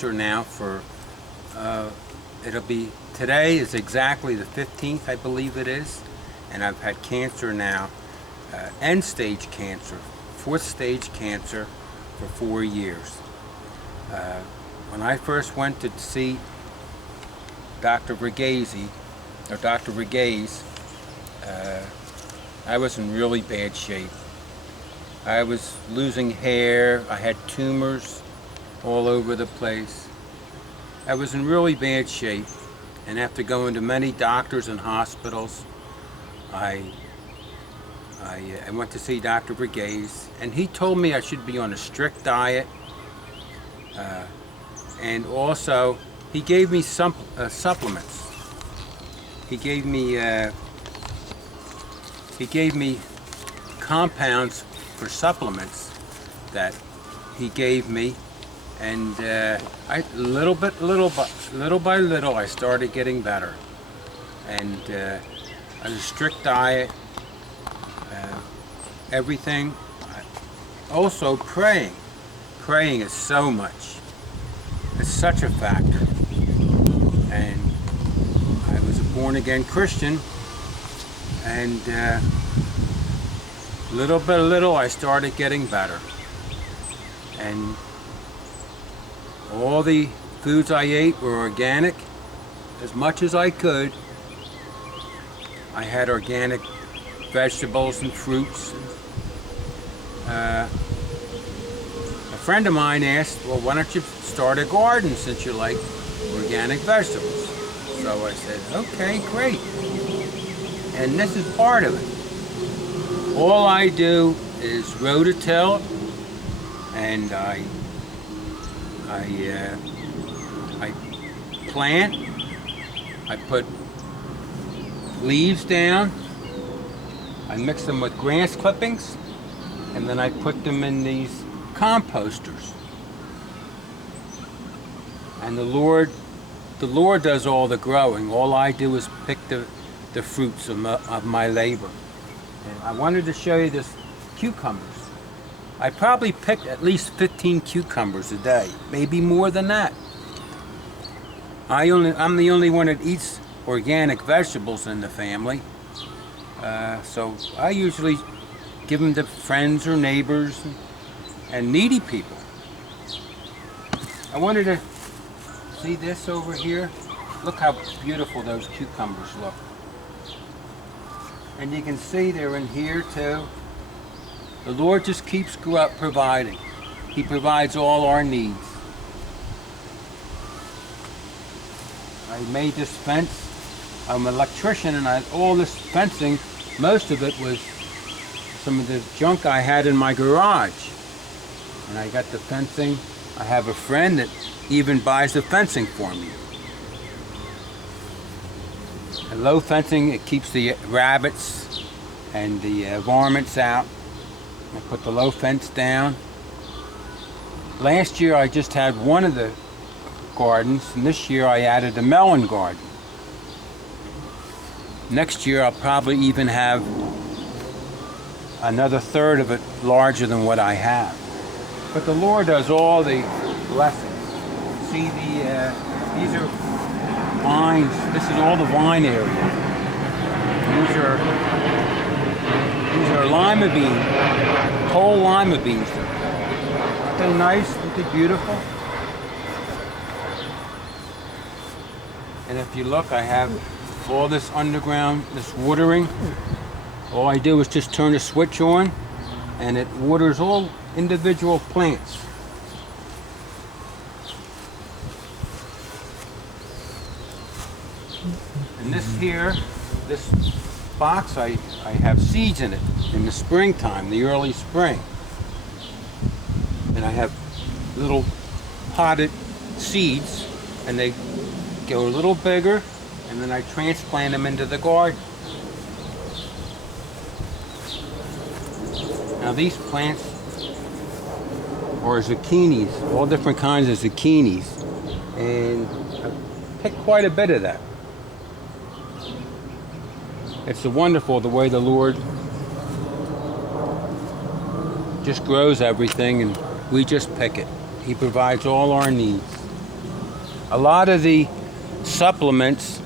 cancer now for, today is exactly the 15th, I believe it is, and I've had cancer now, end-stage cancer, 4th stage cancer for 4 years. When I first went to see Dr. Regase, I was in really bad shape. I was losing hair, I had tumors all over the place. I was in really bad shape, and after going to many doctors and hospitals, I went to see Dr. Regase, and he told me I should be on a strict diet, and also he gave me some supplements. He gave me compounds for supplements that he gave me, and little by little, I started getting better. And a strict diet, everything. Also praying. Praying is so much. It's such a factor. And I was a born-again Christian, and little by little I started getting better. And all the foods I ate were organic as much as I could. I had organic vegetables and fruits. A friend of mine asked, well, why don't you start a garden since you like organic vegetables? So I said, okay, great. And this is part of it. All I do is rototill, and I plant, I put leaves down, I mix them with grass clippings, and then I put them in these composters. And the Lord does all the growing. All I do is pick the fruits of my labor. And I wanted to show you this cucumbers. I probably picked at least 15 cucumbers a day, maybe more than that. I'm the only one that eats organic vegetables in the family, so I usually give them to friends or neighbors and needy people. I wanted to see this over here. Look how beautiful those cucumbers look. And you can see they're in here too. The Lord just keeps providing. He provides all our needs. I made this fence. I'm an electrician, and all this fencing, most of it was some of the junk I had in my garage. And I got the fencing. I have a friend that even buys the fencing for me. And low fencing, it keeps the rabbits and the varmints out. I put the low fence down. Last year I just had one of the gardens, and this year I added a melon garden. Next year I'll probably even have another third of it larger than what I have. But the Lord does all the blessings. See, these are vines. This is all the vine area. These are lima beans, whole lima beans. Aren't they nice? Aren't they beautiful? And if you look, I have all this underground, this watering. All I do is just turn the switch on, and it waters all individual plants. And this box, I have seeds in it in the springtime, the early spring. And I have little potted seeds, and they go a little bigger, and then I transplant them into the garden. Now these plants are zucchinis, all different kinds of zucchinis, and I picked quite a bit of that. It's wonderful the way the Lord just grows everything, and we just pick it. He provides all our needs. A lot of the supplements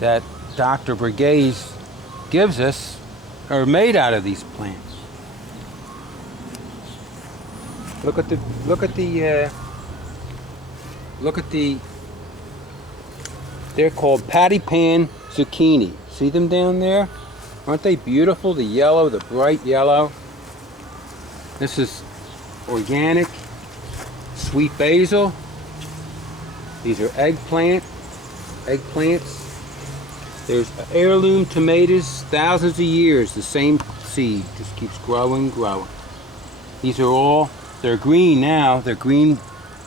that Dr. Brigades gives us are made out of these plants. Look at the they're called patty pan zucchini. See them down there? Aren't they beautiful? The yellow, the bright yellow. This is organic sweet basil. These are eggplants. There's heirloom tomatoes, thousands of years, the same seed, just keeps growing. These are they're green now, they're green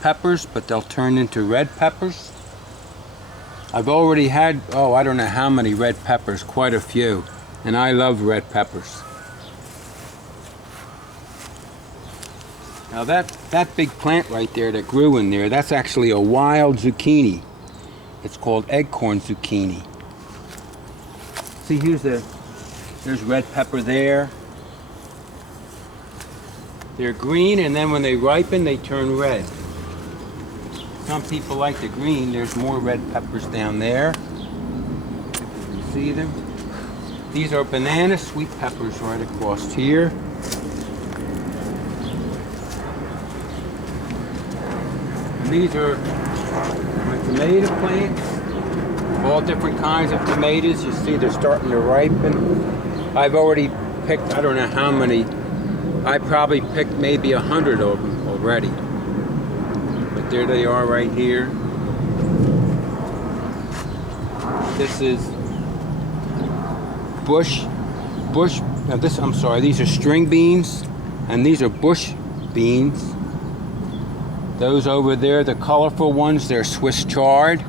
peppers, but they'll turn into red peppers. I've already had, I don't know how many red peppers, quite a few, and I love red peppers. Now that big plant right there that grew in there, that's actually a wild zucchini. It's called acorn zucchini. See, there's red pepper there. They're green, and then when they ripen, they turn red. Some people like the green. There's more red peppers down there. You see them? These are banana sweet peppers right across here. These are my tomato plants, all different kinds of tomatoes. You see they're starting to ripen. I've already picked, I don't know how many, I probably picked maybe 100 of them already. But there they are right here. This is these are string beans, and these are bush beans. Those over there, the colorful ones, they're Swiss chard.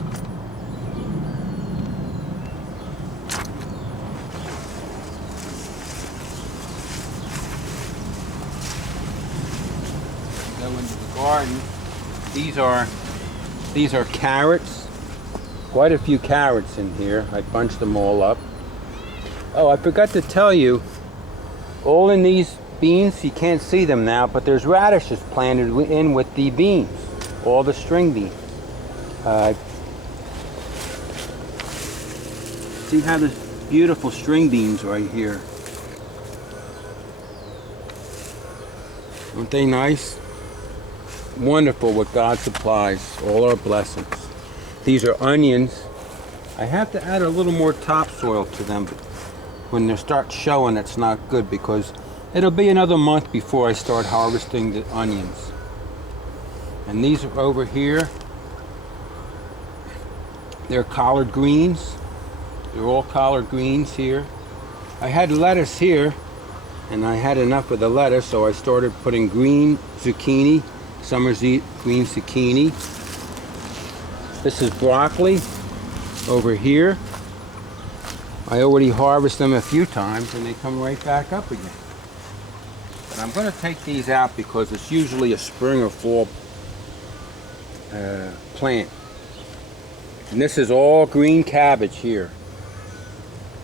Go into the garden. These are carrots. Quite a few carrots in here. I bunched them all up. Oh, I forgot to tell you, all in these beans, you can't see them now, but there's radishes planted in with the beans, all the string beans. See how there's beautiful string beans right here. Aren't they nice? Wonderful what God supplies, all our blessings. These are onions. I have to add a little more topsoil to them, but when they start showing, it's not good because it'll be another month before I start harvesting the onions. And these are over here. They're collard greens. They're all collard greens here. I had lettuce here, and I had enough of the lettuce, so I started putting green zucchini, summer's green zucchini. This is broccoli over here. I already harvested them a few times, and they come right back up again. But I'm going to take these out because it's usually a spring or fall plant. And this is all green cabbage here.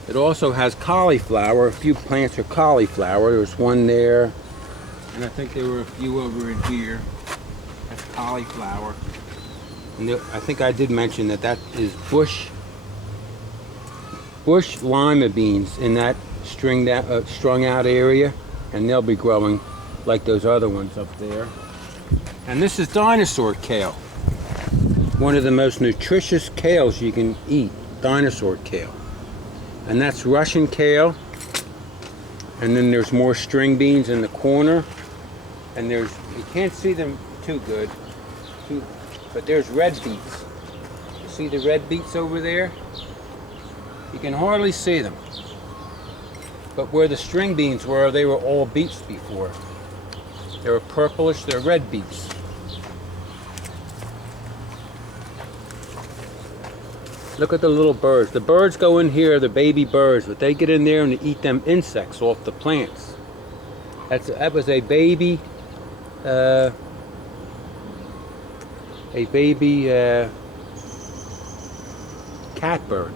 It also has cauliflower. A few plants are cauliflower. There's one there, and I think there were a few over in here. That's cauliflower. And I think I did mention that is bush lima beans in that strung out area. And they'll be growing like those other ones up there. And this is dinosaur kale. One of the most nutritious kales you can eat, dinosaur kale. And that's Russian kale. And then there's more string beans in the corner. And you can't see them too good, but there's red beets. You see the red beets over there? You can hardly see them. But where the string beans were, they were all beets before. They were purplish, they're red beets. Look at the little birds. The birds go in here, the baby birds, but they get in there and eat them insects off the plants. That was a baby catbird.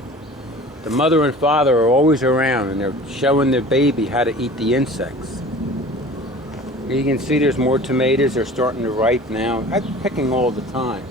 The mother and father are always around, and they're showing their baby how to eat the insects. Here you can see there's more tomatoes. They're starting to ripe now. I'm picking all the time.